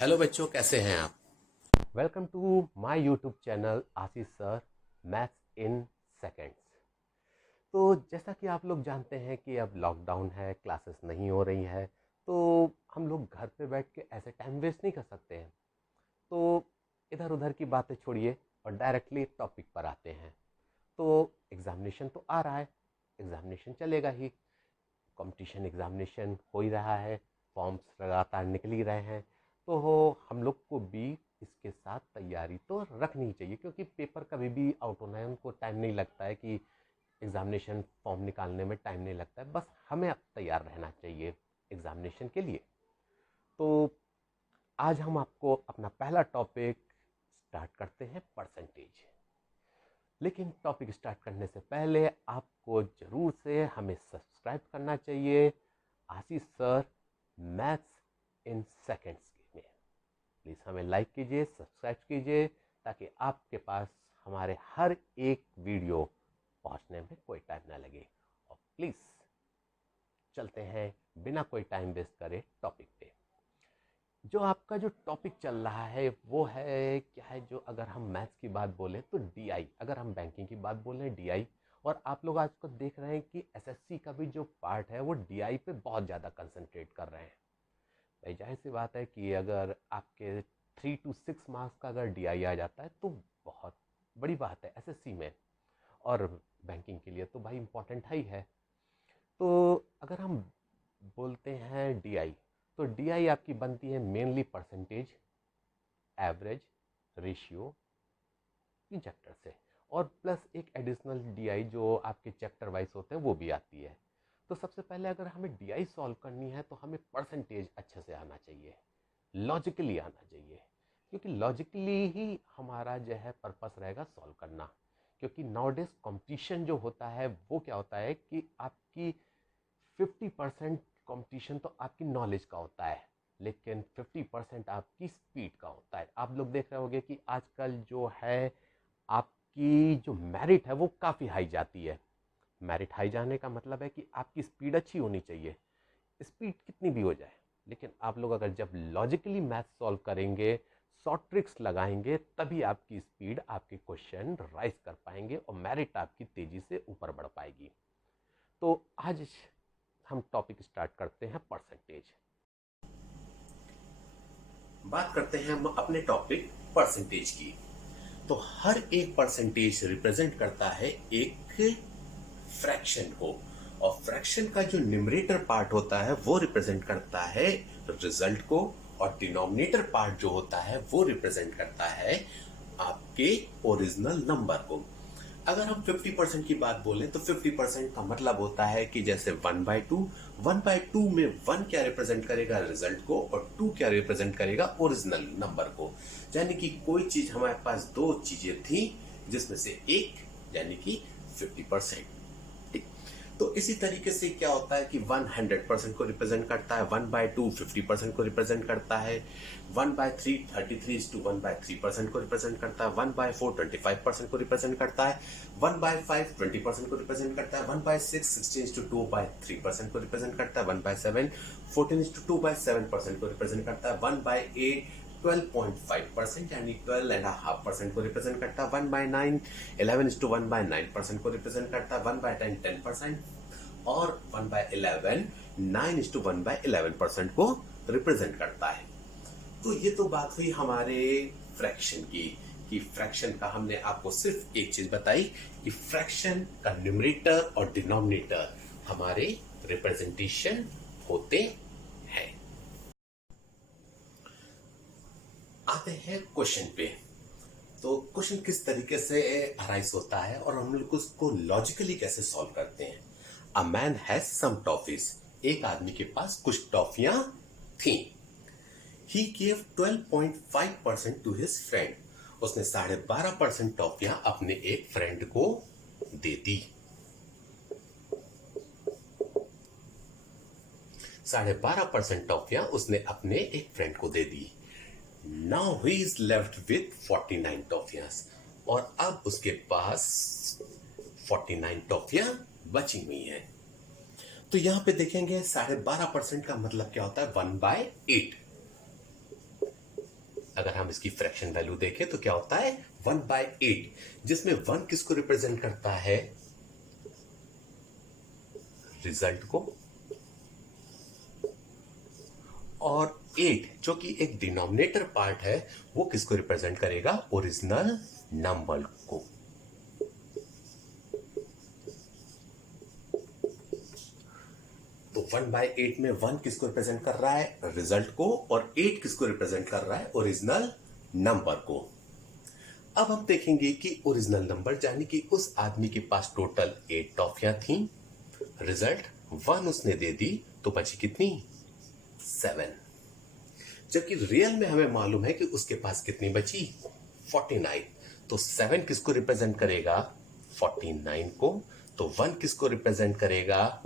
Hello बच्चों, कैसे हैं आप। Welcome to my YouTube channel Ashish sir maths in seconds. तो जैसा कि आप लोग जानते हैं कि अब लॉकडाउन है, क्लासेस नहीं हो रही है, तो हम लोग घर पे बैठ के ऐसे टाइम वेस्ट नहीं कर सकते हैं। तो इधर उधर की बातें छोड़िए और डायरेक्टली टॉपिक पर आते हैं। तो एग्ज़ामिनेशन तो आ रहा है, एग्ज़ामिनेशन चलेगा ही, कंपटीशन एग्ज़ामिनेशन हो ही रहा है, फॉर्म्स लगातार निकल ही रहे हैं। तो हम लोग को भी इसके साथ तैयारी तो रखनी ही चाहिए, क्योंकि पेपर कभी भी आउट होना है, उनको टाइम नहीं लगता है कि एग्ज़ामिनेशन फॉर्म निकालने में टाइम नहीं लगता है, बस हमें अब तैयार रहना चाहिए एग्ज़ामिनेशन के लिए। तो आज हम आपको अपना पहला टॉपिक स्टार्ट करते हैं, परसेंटेज। लेकिन टॉपिक स्टार्ट करने से पहले आपको ज़रूर से हमें सब्सक्राइब करना चाहिए आशीष सर मैथ्स इन सेकंड्स में। प्लीज़ हमें लाइक कीजिए, सब्सक्राइब कीजिए, ताकि आपके पास हमारे हर एक वीडियो पहुंचने में कोई टाइम ना लगे। और प्लीज़ चलते हैं बिना कोई टाइम वेस्ट करे टॉपिक पे। जो आपका जो टॉपिक चल रहा है वो है क्या है, जो अगर हम मैथ्स की बात बोलें तो डीआई, अगर हम बैंकिंग की बात बोलें डीआई। और आप लोग आज को देख रहे हैं कि एसएससी का भी जो पार्ट है वो डीआई पे बहुत ज़्यादा कंसंट्रेट कर रहे हैं। भाई जाहिर सी बात है कि अगर आपके 3 to 6 मार्क्स का अगर डीआई आ जाता है तो बहुत बड़ी बात है एसएससी में, और बैंकिंग के लिए तो भाई इम्पोर्टेंट है ही है। तो अगर हम बोलते हैं डीआई, तो डीआई आपकी बनती है मेनली परसेंटेज, एवरेज, रेशियो की चैप्टर से, और प्लस एक एडिशनल डीआई जो आपके चैप्टर वाइज होते हैं वो भी आती है। तो सबसे पहले अगर हमें डीआई सॉल्व करनी है तो हमें परसेंटेज अच्छे से आना चाहिए, लॉजिकली आना चाहिए, क्योंकि लॉजिकली ही हमारा जो है पर्पस रहेगा सॉल्व करना। क्योंकि नाउडेज कंपटीशन जो होता है वो क्या होता है कि आपकी 50% कंपटीशन तो आपकी नॉलेज का होता है, लेकिन 50% आपकी स्पीड का होता है। आप लोग देख रहे होंगे कि आजकल जो है आपकी जो मेरिट है वो काफ़ी हाई जाती है। मेरिट हाई जाने का मतलब है कि आपकी स्पीड अच्छी होनी चाहिए, स्पीड कितनी भी हो जाए, लेकिन आप लोग अगर जब लॉजिकली मैथ सॉल्व करेंगे, शॉर्ट ट्रिक्स लगाएंगे, तभी आपकी स्पीड आपके क्वेश्चन राइज कर पाएंगे और मेरिट आपकी तेज़ी से ऊपर बढ़ पाएगी। तो आज हम टॉपिक स्टार्ट करते हैं परसेंटेज। बात करते हैं हम अपने टॉपिक परसेंटेज की। तो हर एक परसेंटेज रिप्रेजेंट करता है एक फ्रैक्शन को, और फ्रैक्शन का जो न्यूमरेटर पार्ट होता है वो रिप्रेजेंट करता है रिजल्ट को, और डिनोमिनेटर पार्ट जो होता है वो रिप्रेजेंट करता है आपके ओरिजिनल नंबर को। अगर हम 50% की बात बोलें तो 50% का मतलब होता है कि जैसे 1/2, 1/2 में 1 क्या रिप्रेजेंट करेगा, रिजल्ट को, और 2 क्या रिप्रेजेंट करेगा, ओरिजिनल नंबर को। यानी कि कोई चीज हमारे पास दो चीजें थी जिसमें से एक यानी कि 50%। ठीक, तो इसी तरीके से क्या होता है कि 100% को रिप्रेजेंट करता है, 1/2 50% को रिप्रेजेंट करता है, 1/3 33:1/3% को रिप्रेजेंट करता है, 1/4 25% को रिप्रेजेंट करता है, 1/5 20% को रिप्रेजेंट करता है, 1/6 16:2/3% को रिप्रेजेंट करता है, 1/7 14:2/7% को रिप्रेजेंट करता है, 1/8 12.5% यानी 12.5% को रिप्रेजेंट करता है, 1/9 11:1/9% को रिप्रेजेंट करता है, 1/10 10%, और 1/11 9:1/11% को रिप्रेजेंट करता है। तो ये तो बात हुई हमारे फ्रैक्शन की, कि फ्रैक्शन का हमने आपको सिर्फ एक चीज बताई कि फ्रैक्शन का न्यूमरेटर और डिनोमिनेटर हमारे रिप्रेजेंटेशन होते हैं। आते हैं क्वेश्चन पे। तो क्वेश्चन किस तरीके से अराइज होता है और हम लोग उसको लॉजिकली कैसे सॉल्व करते हैं। A man has some toffees, एक आदमी के पास कुछ टॉफियां थी। He give 12.5% to his friend, उसने 12.5% टॉफियां अपने एक फ्रेंड को दे दी। 12.5% टॉफियां उसने अपने एक फ्रेंड को दे दी। Now he is left with 49 टॉफियां, और अब उसके पास 49 टॉफियां बची हुई हैं। तो यहां पे देखेंगे 12.5% का मतलब क्या होता है, 1/8। अगर हम इसकी फ्रैक्शन वैल्यू देखें तो क्या होता है 1/8, जिसमें 1 किसको रिप्रेजेंट करता है, रिजल्ट को, और 8 जो कि एक डिनोमिनेटर पार्ट है वो किसको रिप्रेजेंट करेगा, ओरिजिनल नंबर को। तो 1/8 में 1 किसको रिप्रेजेंट कर रहा है, रिजल्ट को, और 8 किसको रिप्रेजेंट कर रहा है, ओरिजिनल नंबर को। अब हम देखेंगे कि ओरिजिनल नंबर यानी कि उस आदमी के पास टोटल 8 टॉफियां थी, रिजल्ट 1 उसने दे दी, तो बची कितनी, 7। जबकि रियल में हमें मालूम है कि उसके पास कितनी बची, 49। तो 7 किसको रिप्रेजेंट करेगा, 49 को। तो 1 किसको रिप्रेजेंट करेगा,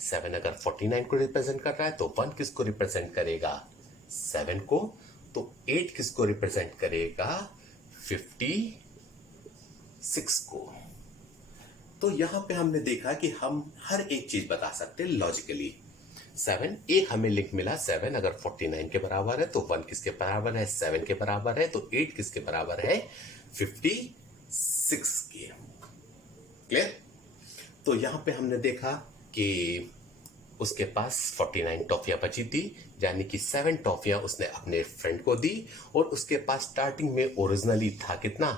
7 अगर 49 को रिप्रेजेंट कर रहा है तो 1 किसको रिप्रेजेंट करेगा, 7 को। तो 8 किसको रिप्रेजेंट करेगा, 56 को। तो यहां पे हमने देखा कि हम हर एक चीज बता सकते हैं लॉजिकली। 7 एक हमें लिंक मिला, 7 अगर 49 के बराबर है तो 1 किसके बराबर है, 7 के बराबर है, तो 8 किसके बराबर है, 56 के। क्लियर। तो यहां पे हमने देखा कि उसके पास 49 टॉफियां बची थी, यानी कि 7 टॉफियां उसने अपने फ्रेंड को दी, और उसके पास स्टार्टिंग में ओरिजिनली था कितना,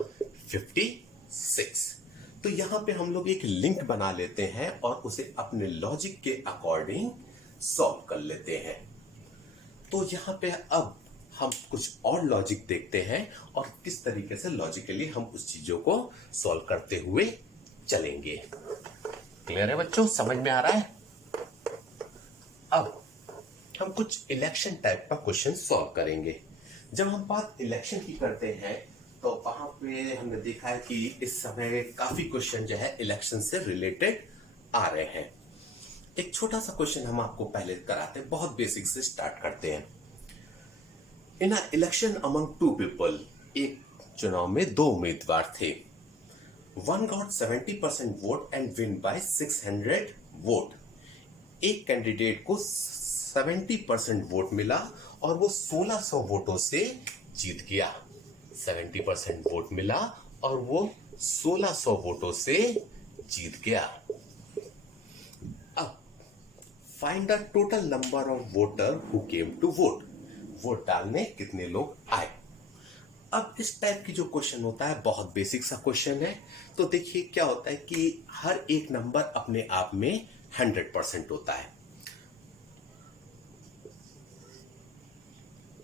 56। तो यहां पे हम लोग एक लिंक बना लेते हैं और उसे अपने लॉजिक के अकॉर्डिंग सॉल्व कर लेते हैं। तो यहां पे अब हम कुछ और लॉजिक देखते हैं और किस तरीके से लॉजिकली हम उस चीजों को सॉल्व करते हुए चलेंगे। क्लियर है बच्चों, समझ में आ रहा है। अब हम कुछ इलेक्शन टाइप का क्वेश्चन सॉल्व करेंगे। जब हम बात इलेक्शन की करते हैं तो वहां पे हमने देखा है कि इस समय काफी क्वेश्चन जो है इलेक्शन से रिलेटेड आ रहे हैं। एक छोटा सा क्वेश्चन हम आपको पहले कराते हैं, बहुत बेसिक से स्टार्ट करते हैं। In a election among 2 people, एक चुनाव में 2 उम्मीदवार थे। One got 70% vote and win bye 600 vote. एक कैंडिडेट को 70% वोट मिला और वो 1600 वोटों से जीत गया। 70% वोट मिला और वो 1600 वोटों से जीत गया। अब find the total number of voter who came to vote. Vote डालने कितने लोग आए। अब इस टाइप की जो क्वेश्चन होता है बहुत बेसिक सा क्वेश्चन है। तो देखिए क्या होता है कि हर एक नंबर अपने आप में 100% होता है।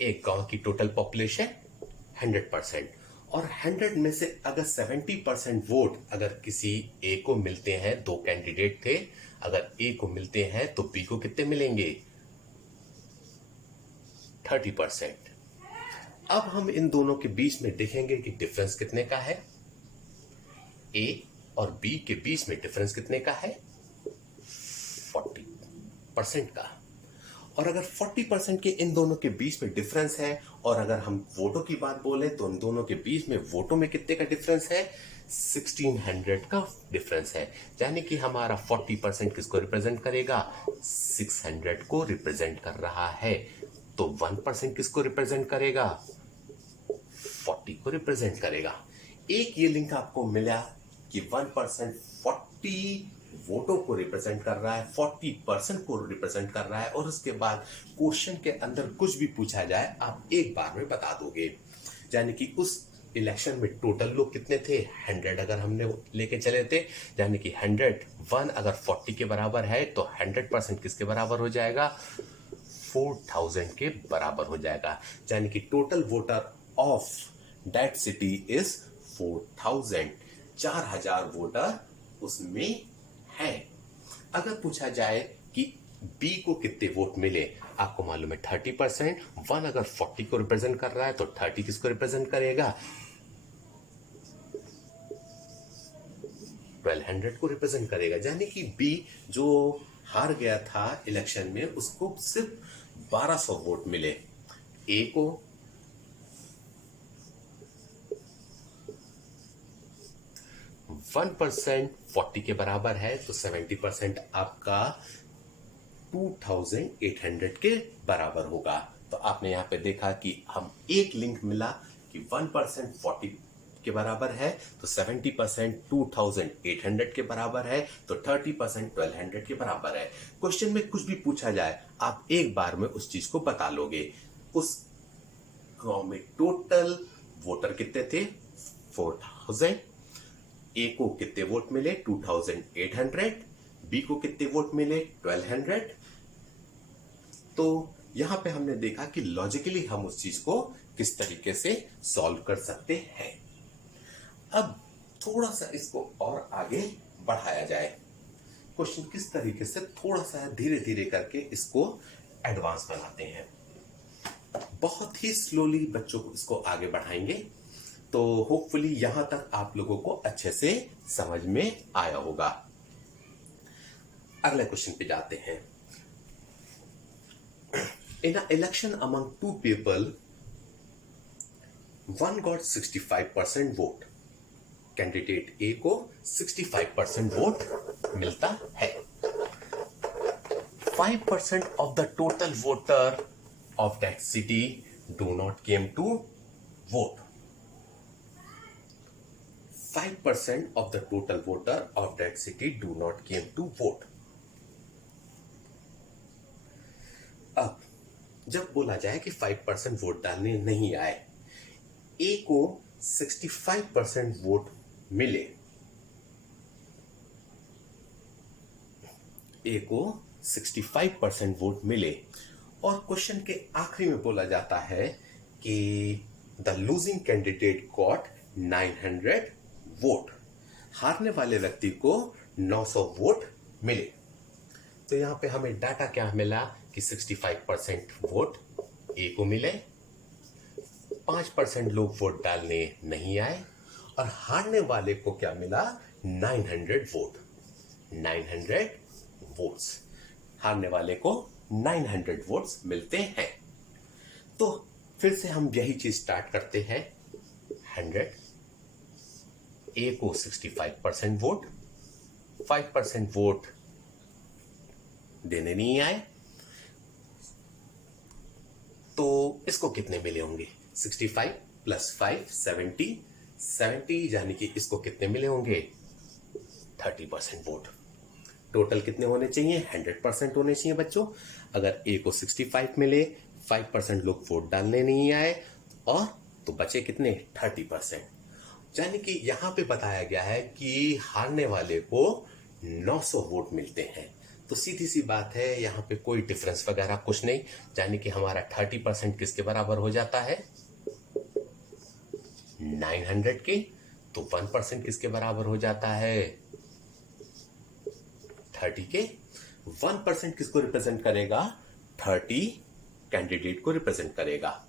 एक गांव की टोटल पॉपुलेशन 100%, और 100 में से अगर 70% वोट अगर किसी ए को मिलते हैं, 2 कैंडिडेट थे, अगर ए को मिलते हैं तो बी को कितने मिलेंगे, 30%। अब हम इन दोनों के बीच में देखेंगे कि डिफरेंस कितने का है। ए और बी के बीच में डिफरेंस कितने का है, 40% का। और अगर 40% के इन दोनों के बीच में डिफरेंस है, और अगर हम वोटों की बात बोले तो इन दोनों के बीच में वोटों में कितने का डिफरेंस है, 1600 का डिफरेंस है। यानी कि हमारा 40% किसको रिप्रेजेंट करेगा, 600 को रिप्रेजेंट कर रहा है। तो 1% किसको रिप्रेजेंट करेगा, 40 को रिप्रेजेंट करेगा। एक ये लिंक आपको मिला कि 1% 40 वोटों को रिप्रेजेंट कर रहा है, 40% को रिप्रेजेंट कर रहा है, और उसके बाद क्वेश्चन के अंदर कुछ भी पूछा जाए आप एक बार में बता दोगे। यानी कि उस इलेक्शन में टोटल लोग कितने थे, 100 अगर हमने लेके चले थे, यानी कि 101 अगर 40 के बराबर है तो 100% किसके बराबर हो जाएगा, 4000 के बराबर हो जाएगा। यानी कि total voter of that city is 4000, 4000 voter उसमें है। अगर पूछा जाए कि बी को कितने वोट मिले, आपको मालूम है 30%, 1 अगर 40 को रिप्रेजेंट कर रहा है तो 30 किसको रिप्रेजेंट करेगा, 1200 को रिप्रेजेंट करेगा। यानी कि बी जो हार गया था इलेक्शन में उसको सिर्फ 1200 वोट मिले। ए को 1% 40 के बराबर है तो 70% आपका 2800 के बराबर होगा। तो आपने यहाँ पे देखा कि हम एक लिंक मिला कि 1% 40 के बराबर है, तो 70% 2800 के बराबर है, तो 30% 1200 के बराबर है। क्वेश्चन में कुछ भी पूछा जाए आप एक बार में उस चीज को बता लोगे। उस गांव में टोटल वोटर कितने थे? 4000। ए को कितने वोट मिले? 2800। बी को कितने वोट मिले? 1200। तो यहां पे हमने देखा कि लॉजिकली हम उस चीज को किस तरीके से सॉल्व कर सकते हैं। अब थोड़ा सा इसको और आगे बढ़ाया जाए। क्वेश्चन किस तरीके से थोड़ा सा धीरे धीरे करके इसको एडवांस बनाते हैं। बहुत ही स्लोली बच्चों को इसको आगे बढ़ाएंगे, तो होपफुली यहां तक आप लोगों को अच्छे से समझ में आया होगा। अगले क्वेश्चन पे जाते हैं। In an election among two people, one got 65% vote. Candidate ए को 65% वोट मिलता है। 5% of the total voter of that city do not came to vote. 5% of the total voter of that city do not came to vote. अब जब बोला जाए कि 5% vote डालने नहीं आए, ए को 65% वोट मिले, ए को 65% वोट मिले, और क्वेश्चन के आखिरी में बोला जाता है कि the losing candidate got 900 vote. हारने वाले व्यक्ति को 900 वोट मिले। तो यहां पे हमें डाटा क्या मिला कि 65% वोट ए को मिले, 5% लोग वोट डालने नहीं आए, और हारने वाले को क्या मिला? 900 वोट। 900 वोट्स, हारने वाले को 900 वोट्स मिलते हैं। तो फिर से हम यही चीज स्टार्ट करते हैं। 100, ए को 65% वोट, 5% वोट देने नहीं आए, तो इसको कितने मिले होंगे? 65 प्लस 5 70 यानी कि इसको कितने मिले होंगे? 30% वोट। टोटल कितने होने चाहिए? 100% होने चाहिए बच्चों। अगर ए को 65 मिले, 5% लोग वोट डालने नहीं आए, और तो बचे कितने? 30%। यानी कि यहां पे बताया गया है कि हारने वाले को 900 वोट मिलते हैं। तो सीधी सी बात है, यहां पे कोई डिफरेंस वगैरह कुछ नहीं, यानी कि हमारा 30% किसके बराबर हो जाता है? 900 के। तो 1% किसके बराबर हो जाता है? 30 के। 1% किसको रिप्रेजेंट करेगा? 30 कैंडिडेट को रिप्रेजेंट करेगा।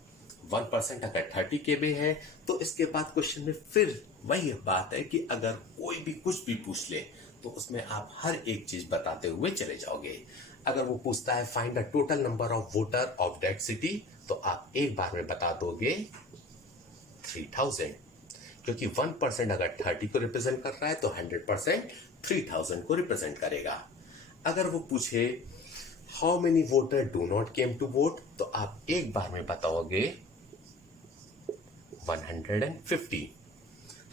1% अगर 30 के भी है, तो इसके बाद क्वेश्चन में फिर वही बात है कि अगर कोई भी कुछ भी पूछ ले तो उसमें आप हर एक चीज बताते हुए चले जाओगे। अगर वो पूछता है find the total number of voter of that city, तो आप एक बार में बता दोगे 3000, क्योंकि 1% अगर 30 को रिप्रेजेंट कर रहा है तो 100% 3000 को रिप्रेजेंट करेगा। अगर वो पूछे how many voter do not came to vote, तो आप एक बार में बताओगे 150।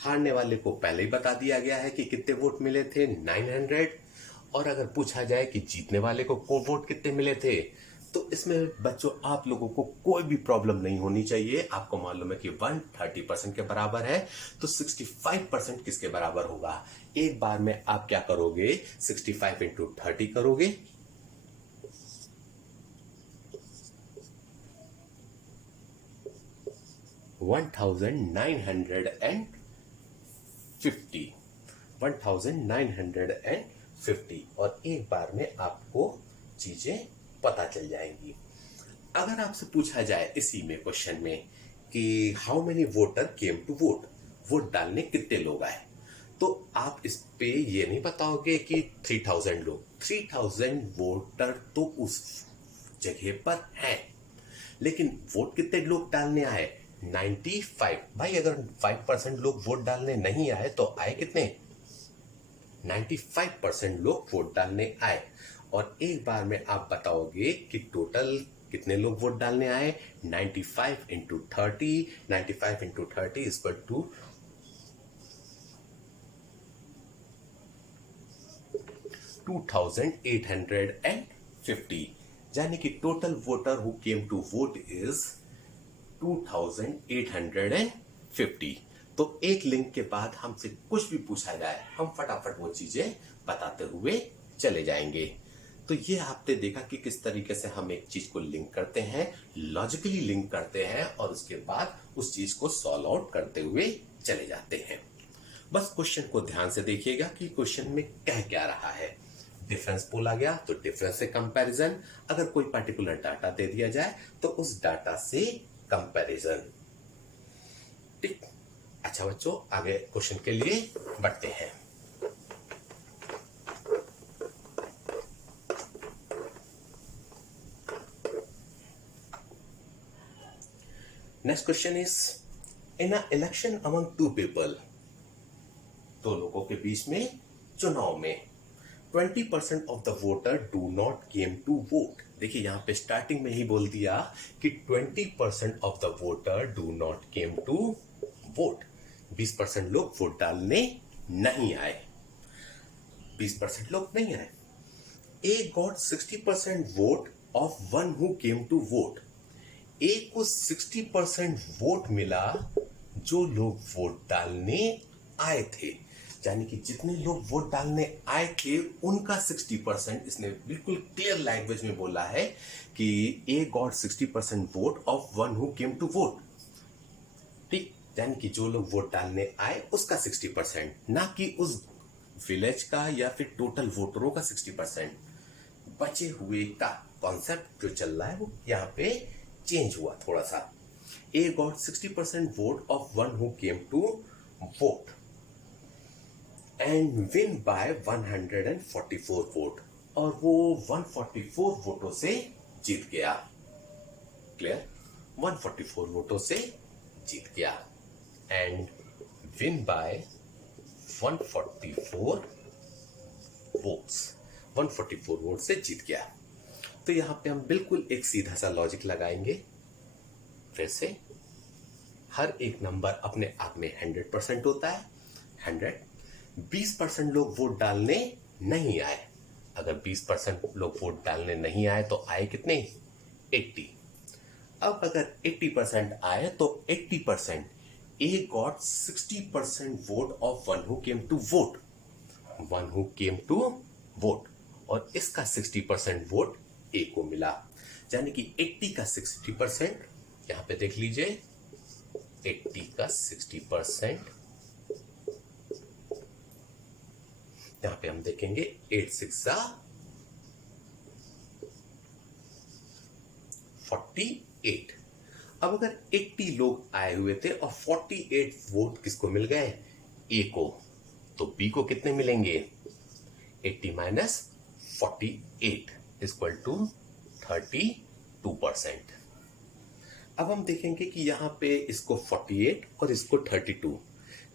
हारने वाले को पहले ही बता दिया गया है कि कितने वोट मिले थे? 900। और अगर पूछा जाए कि जीतने वाले को वोट कितने मिले थे, तो इसमें बच्चों आप लोगों को कोई भी प्रॉब्लम नहीं होनी चाहिए। आपको मालूम है कि 130% के बराबर है, तो 65% किसके बराबर होगा? एक बार में आप क्या करोगे? 65 इंटू 30 करोगे, $1950 और एक बार में आपको चीजें पता चल जाएंगी। अगर आपसे पूछा जाए इसी में क्वेश्चन में कि how many voter came to vote, vote डालने कितने लोग आए, तो आप इस पे ये नहीं बताओगे कि 3000 लोग। 3000 वोटर तो उस जगह पर हैं, लेकिन वोट कितने लोग डालने आए? 95। भाई अगर 5% लोग वोट डालने नहीं आए तो आए कितने? 95% लोग वोट डालने आए। और एक बार में आप बताओगे कि टोटल कितने लोग वोट डालने आए? 95 इंटू 30, 95 इंटू 30 इक्वल टू 2850, यानी कि total voter who came to vote is 2850। तो एक लिंक के बाद हमसे कुछ भी पूछा जाए हम फटाफट वो चीजें बताते हुए चले जाएंगे। तो ये आपने देखा कि किस तरीके से हम एक चीज को लिंक करते हैं, लॉजिकली लिंक करते हैं और उसके बाद उस चीज को सॉल्व आउट करते हुए चले जाते हैं। बस क्वेश्चन को ध्यान से देखिएगा कि क्वेश्चन में कह क्या रहा है। डिफरेंस बोला गया तो डिफरेंस से कंपैरिजन, अगर कोई पर्टिकुलर डाटा दे दिया जाए तो उस डाटा से कंपैरिजन। ठीक, अच्छा बच्चों, आगे क्वेश्चन के लिए बढ़ते हैं। Next question is, in a election among two people, दो लोगों के बीच में चुनाव में 20% of the voter do not came to vote. देखिए यहां पे स्टार्टिंग में ही बोल दिया कि 20% of the voter do not came to vote. 20% लोग वोट डालने नहीं आए, 20% लोग नहीं आए। A got 60% vote of one who came to vote. A को 60% वोट मिला जो लोग वोट डालने आए थे, यानी कि जितने लोग वोट डालने आए थे उनका 60%, इसने बिल्कुल क्लियर लैंग्वेज में बोला है कि A got 60% vote of one who came to vote. ठीक, यानी कि जो लोग वोट डालने आए उसका 60%, ना कि उस विलेज का या फिर टोटल वोटरों का 60%। बचे हुए का कॉन्सेप्ट जो चल रहा है वो यहाँ पे चेंज हुआ थोड़ा सा। A got 60% vote of one who came to vote and win by 144 vote, और वो 144 वोटों से जीत गया। क्लियर, 144 वोटों से जीत गया and win by 144 votes, 144 vote से जीत गया। तो यहां पे हम बिल्कुल एक सीधा सा लॉजिक लगाएंगे। फिर से, हर एक नंबर अपने आप में 100% होता है। 100, 20% लोग वोट डालने नहीं आए। अगर 20% लोग वोट डालने नहीं आए तो आए कितने? 80। अब अगर 80% आए तो 80%, A got 60% vote of one who came to vote, one who came to vote, और इसका 60% वोट ए को मिला, यानी कि 80 का 60%, यहां पे देख लीजिए 80 का 60%, यहां पे हम देखेंगे 8 6 48। अब अगर 80 लोग आए हुए थे और 48 वोट किसको मिल गए? ए को, तो बी को कितने मिलेंगे? 80 माइनस 48 इक्वल टू 32%। अब हम देखेंगे कि यहां पे इसको 48 और इसको 32,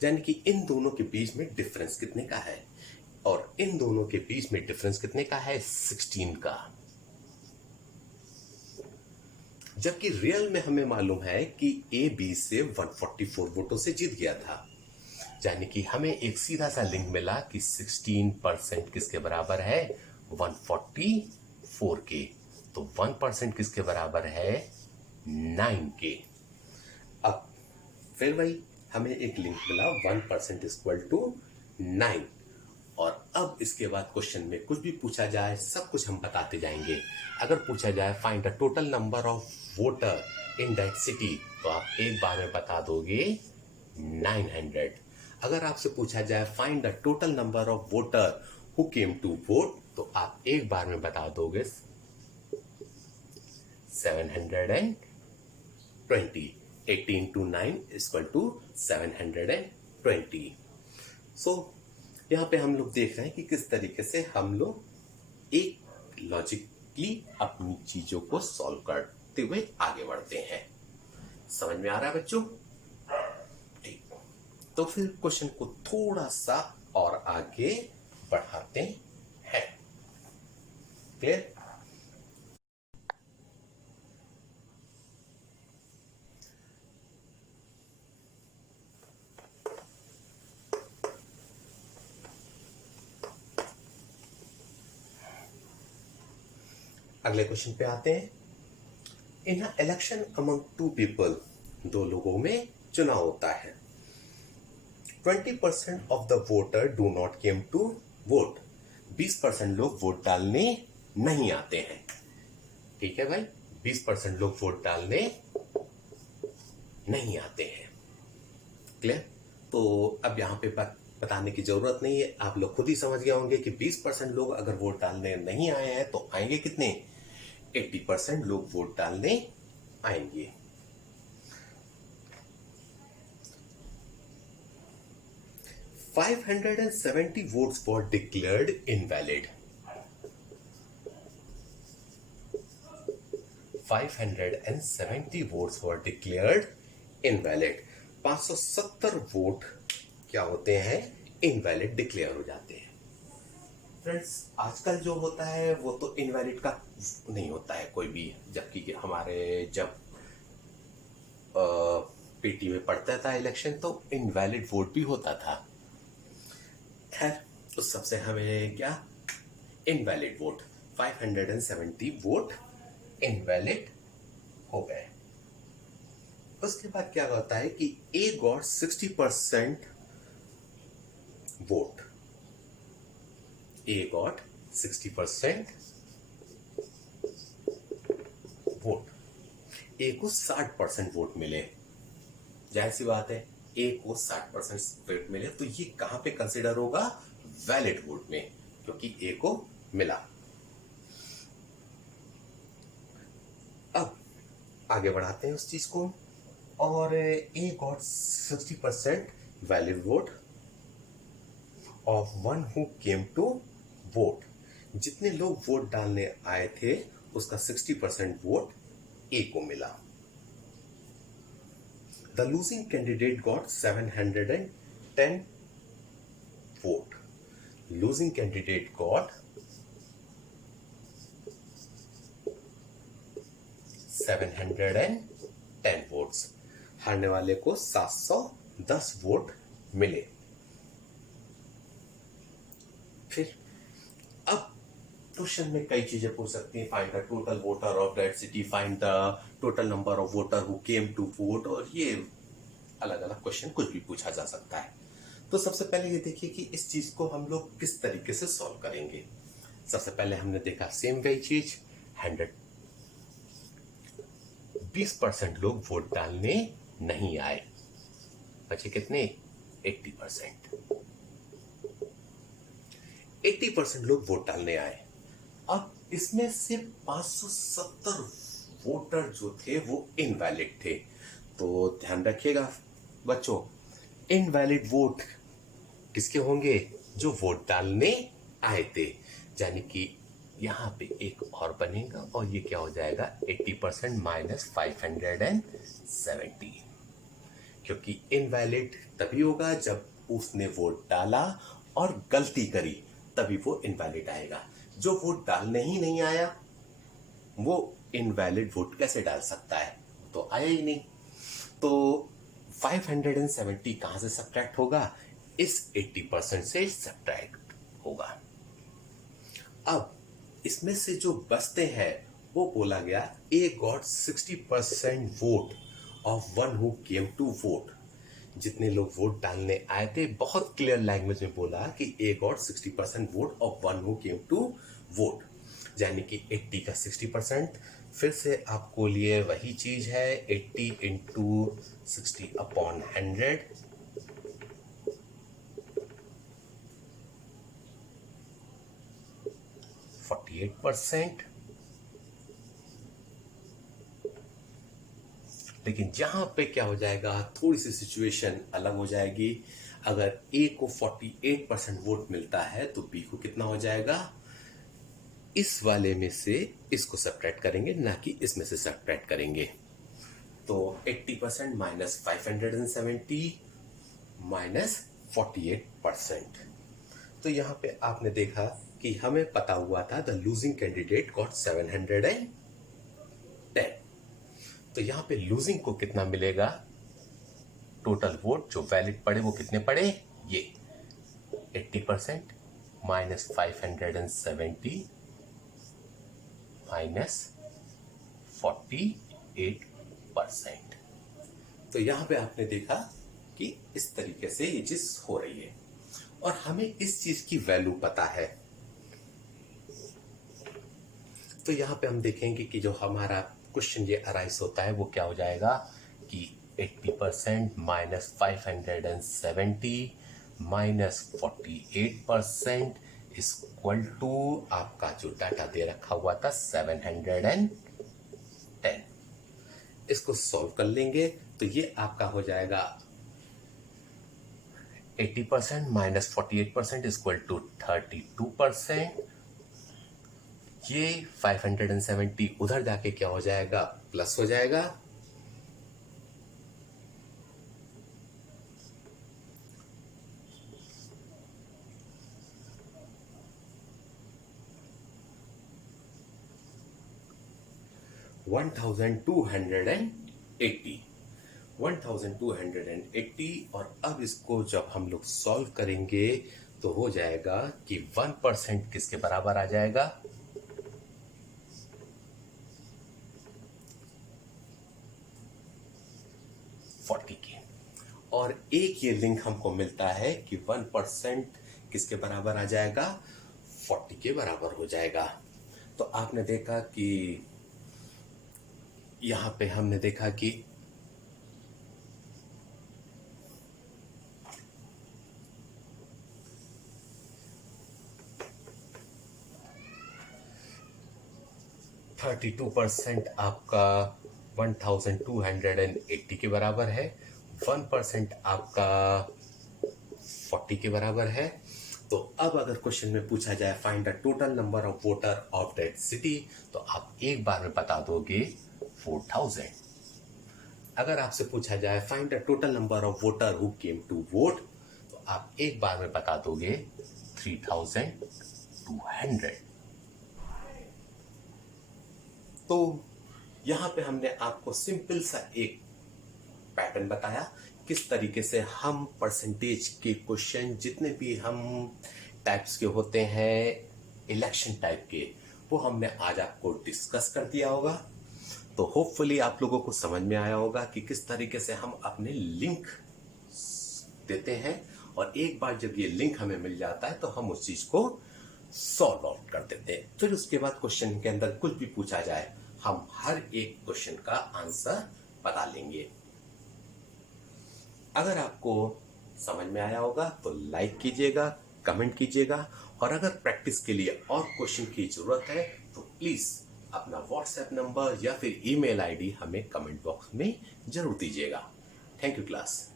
यानी कि इन दोनों के बीच में डिफरेंस कितने का है? और इन दोनों के बीच में डिफरेंस कितने का है? 16 का। जबकि रियल में हमें मालूम है कि ए बी से 144 वोटों से जीत गया था, यानी कि हमें एक सीधा सा लिंक मिला कि 16% किसके बराबर है? 144 के। तो 1% किसके बराबर है? 9 के। अब फिर वही हमें एक लिंक मिला 1% इक्वल टू 9, और अब इसके बाद क्वेश्चन में कुछ भी पूछा जाए सब कुछ हम बताते जाएंगे। अगर पूछा जाए find the total number of voter in that city, तो आप एक बार में बता दोगे 900। अगर आपसे पूछा जाए find the total number of voter who came to vote, तो आप एक बार में बता दोगे 720। 80 into 9 इक्वल टू 720। सो यहां पे हम लोग देख रहे हैं कि किस तरीके से हम लोग एक लॉजिकली अपनी चीजों को सॉल्व करते हुए आगे बढ़ते हैं। समझ में आ रहा है बच्चों? ठीक, तो फिर क्वेश्चन को थोड़ा सा और आगे बढ़ाते हैं। क्लियर? अगले क्वेश्चन पे आते हैं। In a election among two people, दो लोगों में चुनाव होता है। 20% of the voter do not came to vote. 20% लोग वोट डालने नहीं आते हैं। ठीक है भाई, 20% लोग वोट डालने नहीं आते हैं। क्लियर? तो अब यहां पे बताने की जरूरत नहीं है, आप लोग खुद ही समझ गए होंगे कि 20% लोग अगर वोट डालने नहीं आए हैं तो आएंगे कितने? 80% लोग वोट डालने आएंगे। $570 votes were declared invalid. 570 votes were declared invalid. 570 vote क्या होते हैं? इनवैलिड डिक्लेयर हो जाते हैं। फ्रेंड्स, आजकल जो होता है वो तो इनवैलिड का नहीं होता है कोई भी, जबकि हमारे जब पेटी में पड़ता था इलेक्शन तो इनवैलिड वोट भी होता था। खैर, उस सबसे हमें क्या, इनवैलिड वोट 570 वोट इनवैलिड हो गए। उसके बाद क्या होता है कि A got 60% vote. A got 60% vote. A को 60% वोट मिले। जाहिर सी बात है, ए को 60% वोट मिले तो ये कहां पे कंसिडर होगा? वैलिड वोट में, क्योंकि ए को मिला। अब आगे बढ़ाते हैं उस चीज को, और A got 60% valid vote of one who came to vote. जितने लोग वोट डालने आए थे उसका 60% वोट ए को मिला। The losing candidate got 710 vote. Losing candidate got 710 votes. हारने वाले को 710 वोट मिले। फिर अब क्वेश्चन में कई चीजें पूछ सकती हैं। Find the total voter of that city, find the total number of voter who came to vote, और ये अलग अलग क्वेश्चन कुछ भी पूछा जा सकता है। तो सबसे पहले ये देखिए कि इस चीज को हम लोग किस तरीके से सॉल्व करेंगे। सबसे पहले हमने देखा सेम वही चीज, 20% लोग वोट डालने नहीं आए, बचे कितने? 80%। 80% लोग वोट डालने आए। अब इसमें से 570 वोटर जो थे वो इनवैलिड थे। तो ध्यान रखिएगा बच्चों, इनवैलिड वोट किसके होंगे? जो वोट डालने आए थे। यानी कि यहां पे एक और बनेगा और ये क्या हो जाएगा? 80% माइनस 570, क्योंकि इनवैलिड तभी होगा जब उसने वोट डाला और गलती करी, तभी वो इनवैलिड आएगा। जो वोट डालने ही नहीं आया वो इनवैलिड वोट कैसे डाल सकता है? तो आया ही नहीं। तो 570 कहां से सब्ट्रैक्ट होगा? इस 80% से सब्ट्रैक्ट होगा। अब इसमें से जो बचते हैं वो बोला गया A got 60% vote of one who came to vote. जितने लोग वोट डालने आए थे, बहुत क्लियर लैंग्वेज में बोला कि A got 60% vote of one who came to vote, यानी कि 80 का 60%। फिर से आपको लिए वही चीज है, 80 इंटू 60 अपॉन 100, 48%। लेकिन यहां पे क्या हो जाएगा, थोड़ी सी सिचुएशन अलग हो जाएगी। अगर ए को 48% वोट मिलता है तो बी को कितना हो जाएगा? इस वाले में से इसको सब्ट्रैक्ट करेंगे, ना कि इसमें से सब्ट्रैक्ट करेंगे। तो 80% माइनस 570 माइनस 48%। तो यहां पे आपने देखा कि हमें पता हुआ था द लूजिंग कैंडिडेट गॉट 710। तो यहां पे लूजिंग को कितना मिलेगा? टोटल वोट जो वैलिड पड़े वो कितने पड़े? ये 80% माइनस 570 माइनस 48%। तो यहां पे आपने देखा कि इस तरीके से ये चीज हो रही है और हमें इस चीज की वैल्यू पता है। तो यहां पे हम देखेंगे कि जो हमारा क्वेश्चन ये अराइज होता है वो क्या हो जाएगा कि 80% माइनस 570 माइनस 48% इक्वल टू आपका जो डाटा दे रखा हुआ था 710। इसको सॉल्व कर लेंगे तो ये आपका हो जाएगा 80% माइनस 48% इक्वल टू 32%। ये 570 उधर जाके क्या हो जाएगा, प्लस हो जाएगा। $1,280 और अब इसको जब हम लोग सॉल्व करेंगे तो हो जाएगा कि 1% किसके बराबर आ जाएगा, 40 के। और एक ये लिंक हमको मिलता है कि 1% किसके बराबर आ जाएगा, 40 के बराबर हो जाएगा। तो आपने देखा कि यहां पे हमने देखा कि %32 आपका 1,280 के बराबर है, 1% आपका 40 के बराबर है। तो अब अगर क्वेश्चन में पूछा जाए find the total number of voter of that city, तो आप एक बार में बता दोगे 4,000। अगर आपसे पूछा जाए find the total number of voter who came to vote, तो आप एक बार में बता दोगे 3,200। तो यहां पे हमने आपको सिंपल सा एक पैटर्न बताया किस तरीके से हम परसेंटेज के क्वेश्चन जितने भी हम टाइप्स के होते हैं इलेक्शन टाइप के, वो हमने आज आपको डिस्कस कर दिया होगा। तो होपफुली आप लोगों को समझ में आया होगा कि किस तरीके से हम अपने लिंक देते हैं और एक बार जब ये लिंक हमें मिल जाता है तो हम उस चीज को सॉल्व आउट कर देते हैं। फिर उसके बाद क्वेश्चन के अंदर कुछ भी पूछा जाए हम हर एक क्वेश्चन का आंसर बता लेंगे। अगर आपको समझ में आया होगा तो लाइक कीजिएगा, कमेंट कीजिएगा और अगर प्रैक्टिस के लिए और क्वेश्चन की जरूरत है तो प्लीज अपना व्हाट्सएप नंबर या फिर ईमेल आईडी हमें कमेंट बॉक्स में जरूर दीजिएगा। Thank you class.